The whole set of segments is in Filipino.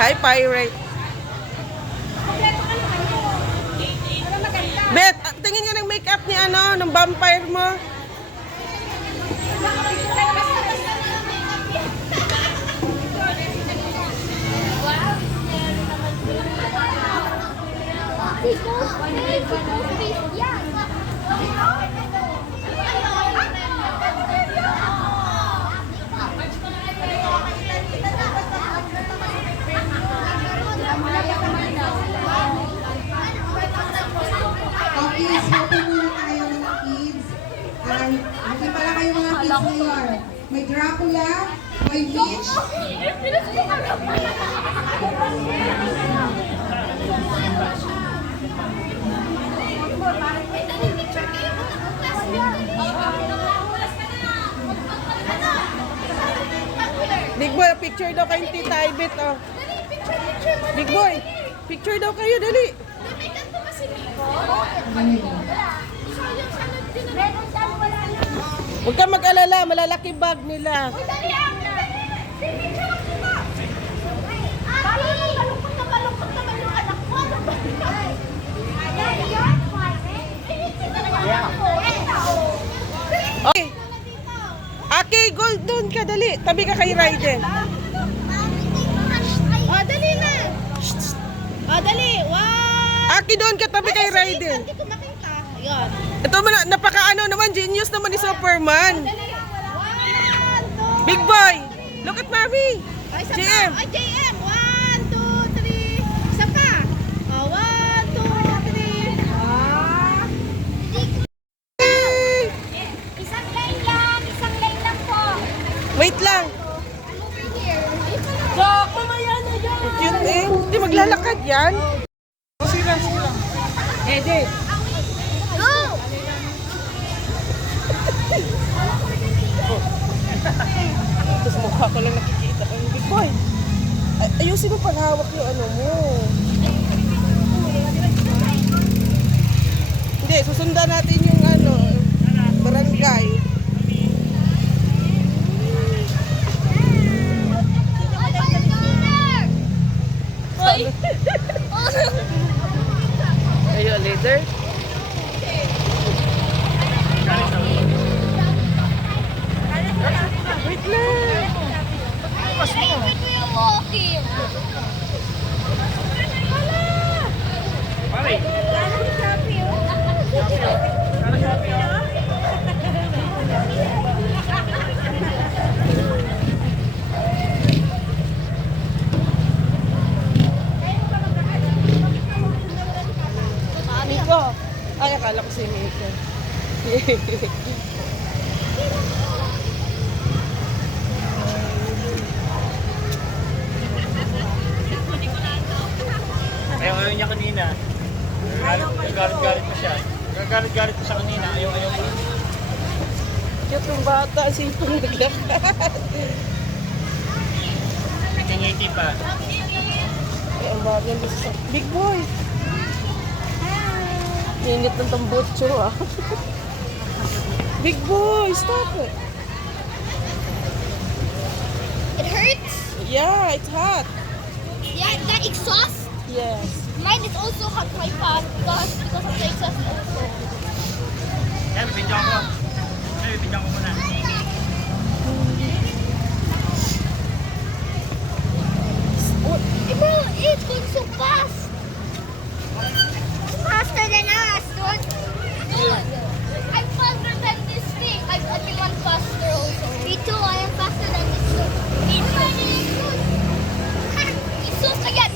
Hi, Pirate. Bet, tingin nga ng makeup ni ano, ng vampire mo. Okay, smoking muna tayo mga kids. Hindi pala kayo mga kids ngayon. May Dracula, may Witch. Big boy, picture daw kayong Tita Ibet, oh. Big boy, picture daw kayo, dali. Huwag ka mag-alala, malalaki bag nila. Okay. Aki, gold doon ka, dali. Tabi ka kay Raiden. Oh, dali na. Oh, dali. One. Aki, doon ka, tabi kay Raiden. Hindi ko makita. Ayun. Ito napaka-ano naman, genius naman ni Superman. Dali. One, two. Big boy, look at mommy. Ay, isa JM. pa. Ay, JM. One, two, three. Isa pa. Oh, one, two, three. Ah. Hey! Isang lane lang po. Wait lang. Dok, mamaya na yan. Cute eh. Hindi maglalakad yan. Sila. Ede. Go! Tapos mukha ko lang nakikita ko. Big boy, ayusin mo paghawak yung ano mo. Hindi, susundan natin yung ano, barangay. Ayun, later. Wait lang. Miko. Ay, akala ko si Miko. Ayaw niya kanina. Galit-galit pa siya. Galit-galit pa siya kanina. Ayaw pa. Cute yung bata, sipong naglakad. Ngiti pa. Ay, ang bagay mo sa... Big boy! Init ng tambutso, ah. Big boy, stop it. It hurts? Yeah, it's hot. Yeah, that exhaust? Yes. Mine is also hot my pants because of the exhaust also. Yan, bibigyan ko. Bibigyan ko muna. Bro, it's going so fast. Faster than us, dude. Dude, I'm faster than this thing. I want faster also. Me too, I am faster than this thing. It's so again.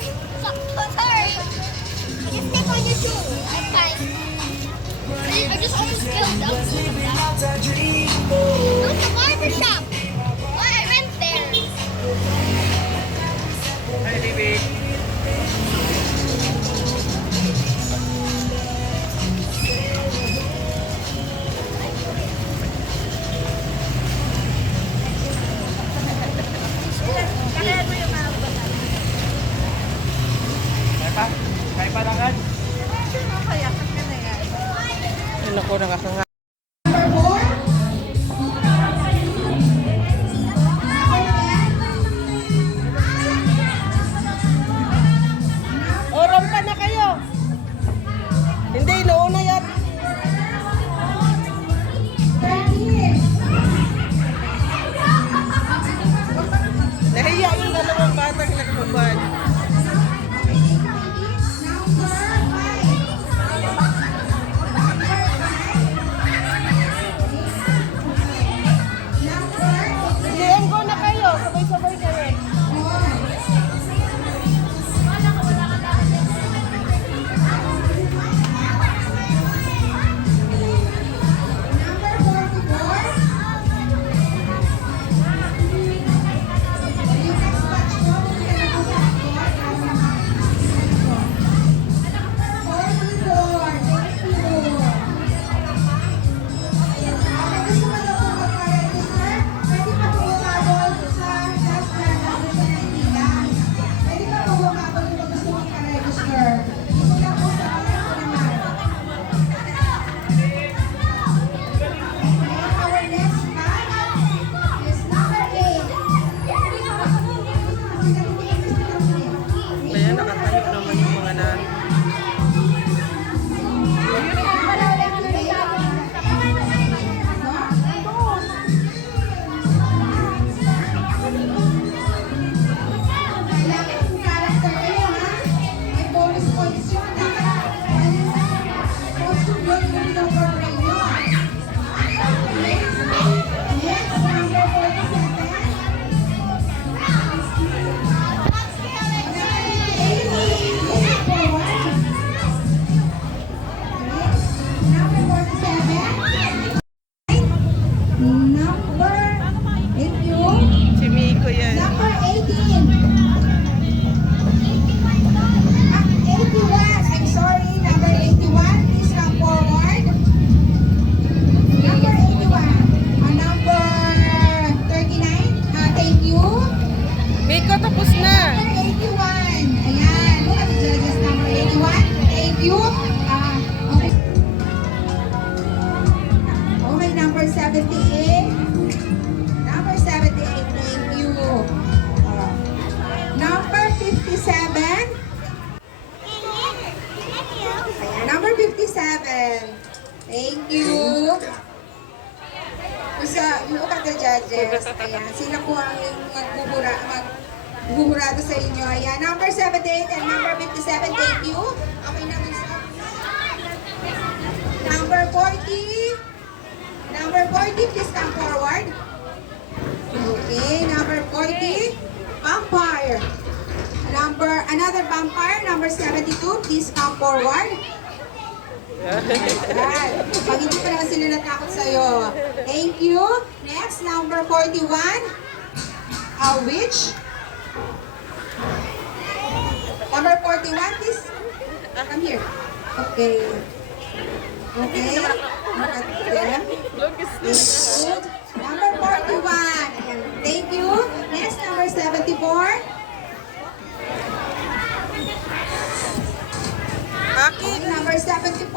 Sorry. Just step on your shoe. I'm fine. I just almost killed them. Look, the barber shop. Oh, I went there. Hey, baby. Kaya pa lang kan? Ay, naku, nakakanga. Number 4. Tacloban. GM, go na kayo. Sabay-sabay kayo. Ayan, nakatayo naman yung mga na... Si Miko yan. Number 18. 81. I'm sorry. Number 81. Please come forward. Number 81. Number 39. Thank you. Miko, tapos na. Number 81. Ayan. Look at the judges. Number 81. Thank you. Okay. Okay, number 78. Number 78. Thank you. Number 57. Ayan, number 57. Thank you. Look at the judges. Ayan, sila po ang magbuburado sa inyo. Ayan, number 78 and number 57. Thank you. Okay na, Miss. Number 40. Number 40, please come forward. Okay, number 40. Vampire. Another vampire, number 72, please come forward. Ayan. Pag hindi pa naman sila natakot sa'yo. Thank you. Next, number 41. A witch. Number 41, please. Come here. Okay. Okay. Look at them. Good. Number 41. Thank you. Next, number 74. Aki. Number 74,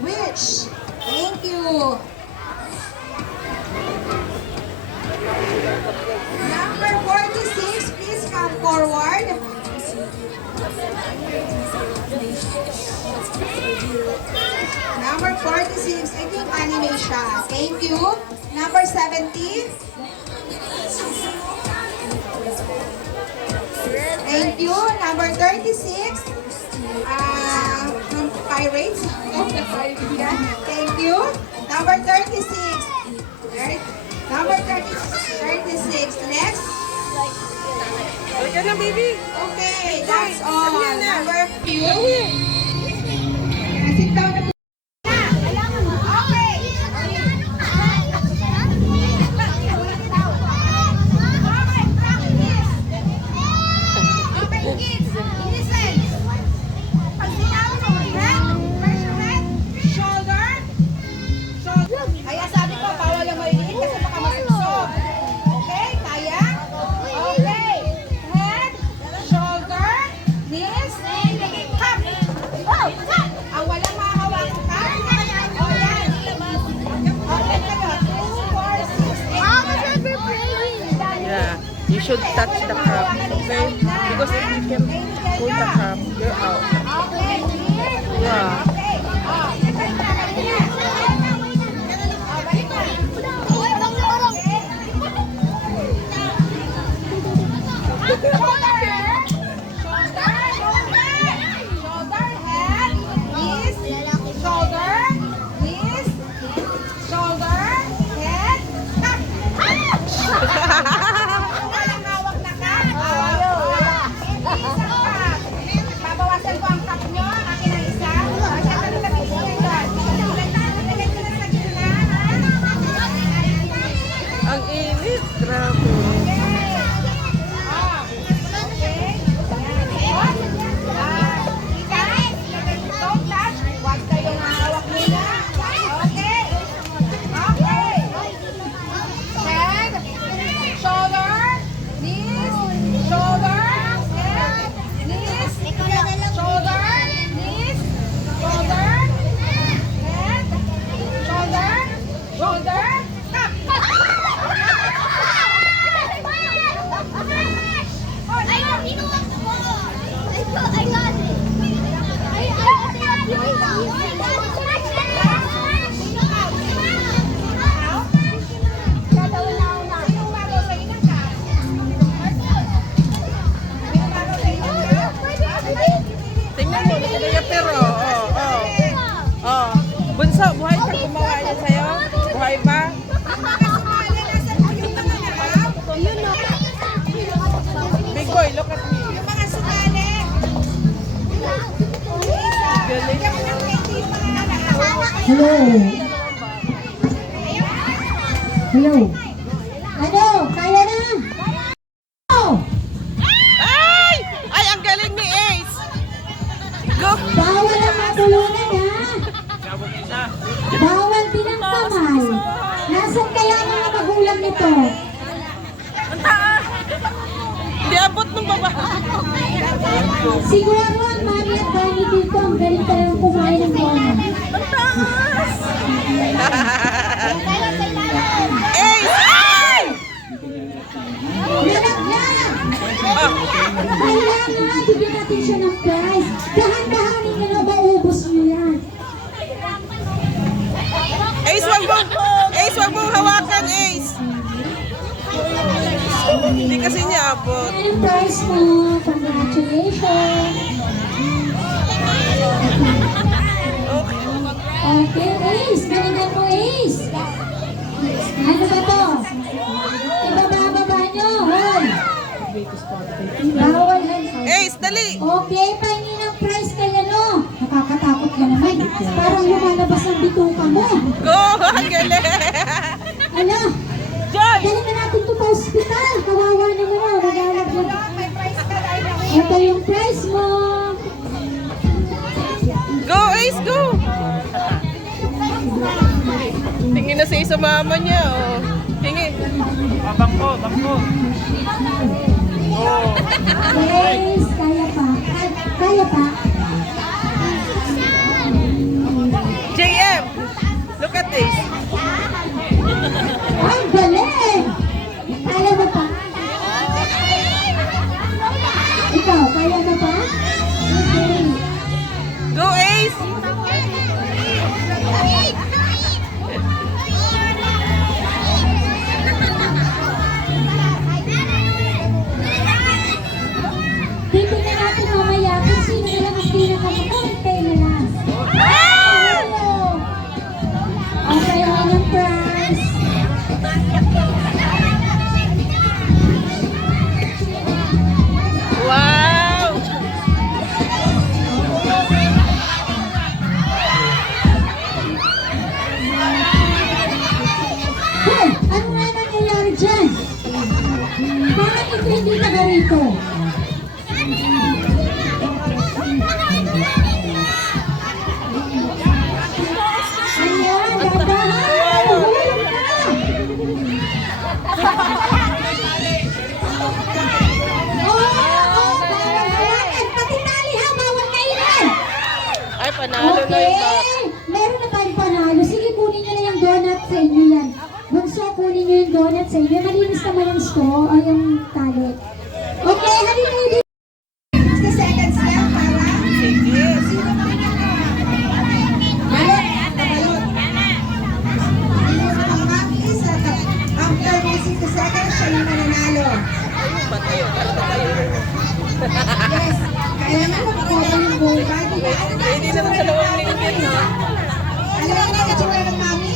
witch. Thank you. Number 46, please come forward. Number 46, I think anime siya. Thank you. Number 70. Thank you. Number 36. From Pirates. Thank you. Number 36. Number 36. Next. Halika na, baby. Okay, that's all. Halika na. Number few. Sit down na po. Kaya sabi ko, bawal ang maliliit kasi baka masusog. Okay? Kaya? Okay. Head, shoulder, knees, cup. Oh! Ang walang makahawakan ka? O yan. Okay kayo. 2, 4, 6, 8, 9. Yeah, you should touch the cup, okay? Because if you can pull the cup, you're out. Okay, clear? Yeah. Okay. Oh, balik na. Oh, balik na. Okay. Shoulder. got it. Tingnan mo, kaya pero, oh. Bunso, buhay pa gumawa niya sa'yo? Buhay pa? Big boy, look at me. Yung mga sumali. Galing. Hello. Hello. Ano? Kaya na? Oh! Ay! Ay, ang galing ni Ace! Go! Bawal ang matulungan ha. Sabog isa. Bawal din ang kamay. Nasaan kaya ang mga magulang nito? Hindi abot ng baba. Siguro ang mami at daddy dito ang galing talagang kumain ng donut. Ace! Ay! Nalaglag! Kailangan bigyan natin siya ng prize. Dahan-dahanin niyo na maubos niyo yan. Ace, wag mong hawakan, Ace! Hindi kasi niya abot. Yan ang prize mo. Congratulations. Okay, Ace. Galingan mo, Ace. Ano ba to? Ibababa nyo. Hoy. Bawal yan. Ace, dali! Okay, pahingi ng prize kayo, no? Nakakatakot ka naman. Parang lumalabas ang bituka mo. Go! Ang galing! Ano? Joy! Dali na natin ito sa ospital. Kawawa naman ako. Nagalaglag. Ito yung prize mo. Go, Ace, go! Tingin na sa mama niya, oh. Tingin. Bangko, bangko. Oh. Yes, kaya pa. Kaya pa. JM! Look at this. Ang galing! Kaya mo pa? Ikaw, kaya mo pa? Okay. Go, Ace! Titignan natin mamaya kung sino na lang ang pinakamakante na lang. Hello! Ang kaya ng prize. Wow! Hoy! Ano nga nangyayari dyan? Bakit ito hindi taga rito? Ayan, dahan-dahan! Mahulog ka! Bawal hawakan! Pati tali ha! Bawal kainin! Ay, panalo na yung top. Okay! Meron na tayong panalo. Sige, kunin nyo na yung donut sa inyo yan. Bunso, kunin nyo yung donut sa inyo. Malinis naman yung straw o yung tali. Okay, halika kayo dito. 60 seconds lang para... Sige. After 60 seconds, siya yung mananalo. Patayo, para tayo. Yes, kailangan mo pakita yung buhay. Pwede naman sa lawang lingkit, no? Alam mo na itsura ng mami?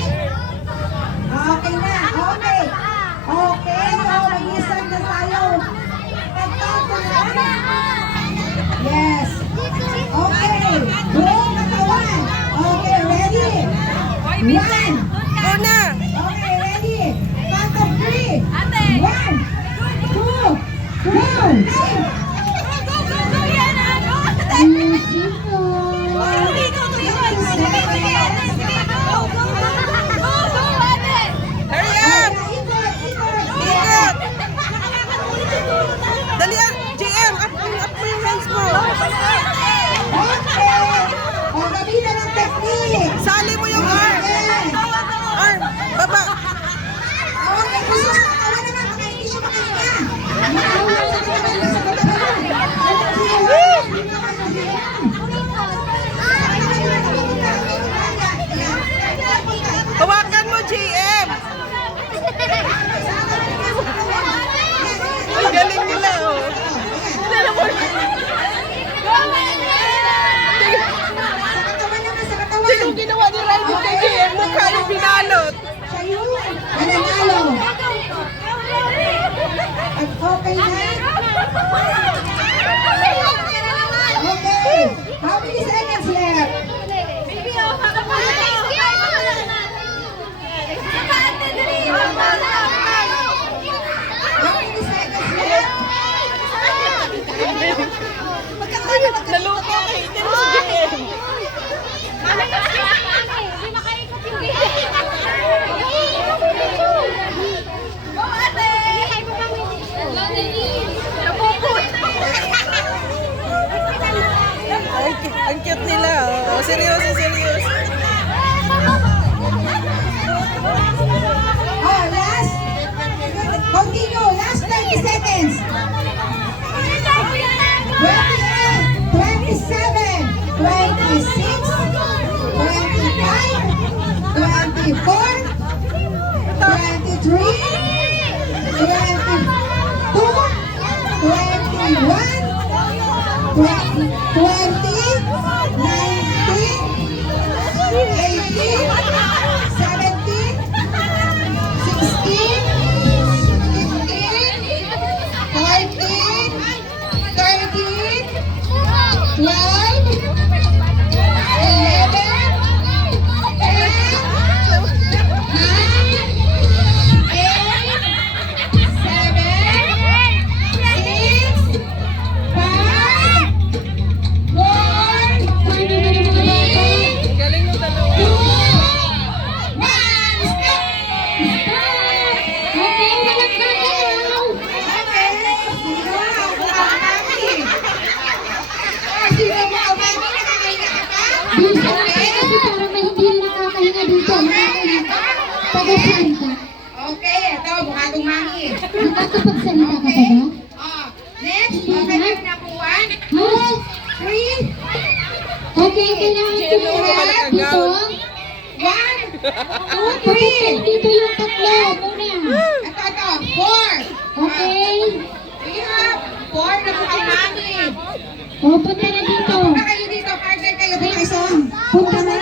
Okay na, okay. Okay, mag-isang na tayo. Pagkato na. Yes. Okay. Buong katawan. Okay, ready? One. Go na! Okay, ready? Count of 3. 1, 2, 3. Hurry up! Ingat! Dalian! JM! Up mo yung hands mo! Okay. O, gamitan ng technique. Sali mo yung arm! Arm! Baba! Okay, gusto mo katawan naman, baka hindi siya makahinga. Maawa na naman sa katawan Naluto kay Iten si JM. Mami, hindi makaikot yung video. Oh, ate! Napuput! Ang cute nila. Oh, seryoso, seryoso. Oh, last. Continue. Last 30 seconds. 28, 27, 26, 25, 24, 23, Galing ng dalawa. Okay, walang gagalaw. Bisa na kasi para may hindi na nakakahinga dito. Taga-saan ka? Okay, ito, mukha itong mami. Nakakapagsalita ka ba ba? Oh, next, okay, meron na po 1, Ha? 3, Okay, kailangan ko Jello, yung balik ang dito. gown. 1, Okay, dito yung tatlo muna. ito, 4. Okay. We have 4 na mukha mami. O, punta na dito. Punta kayo dito, partner kayo, punta kayo. Punta na.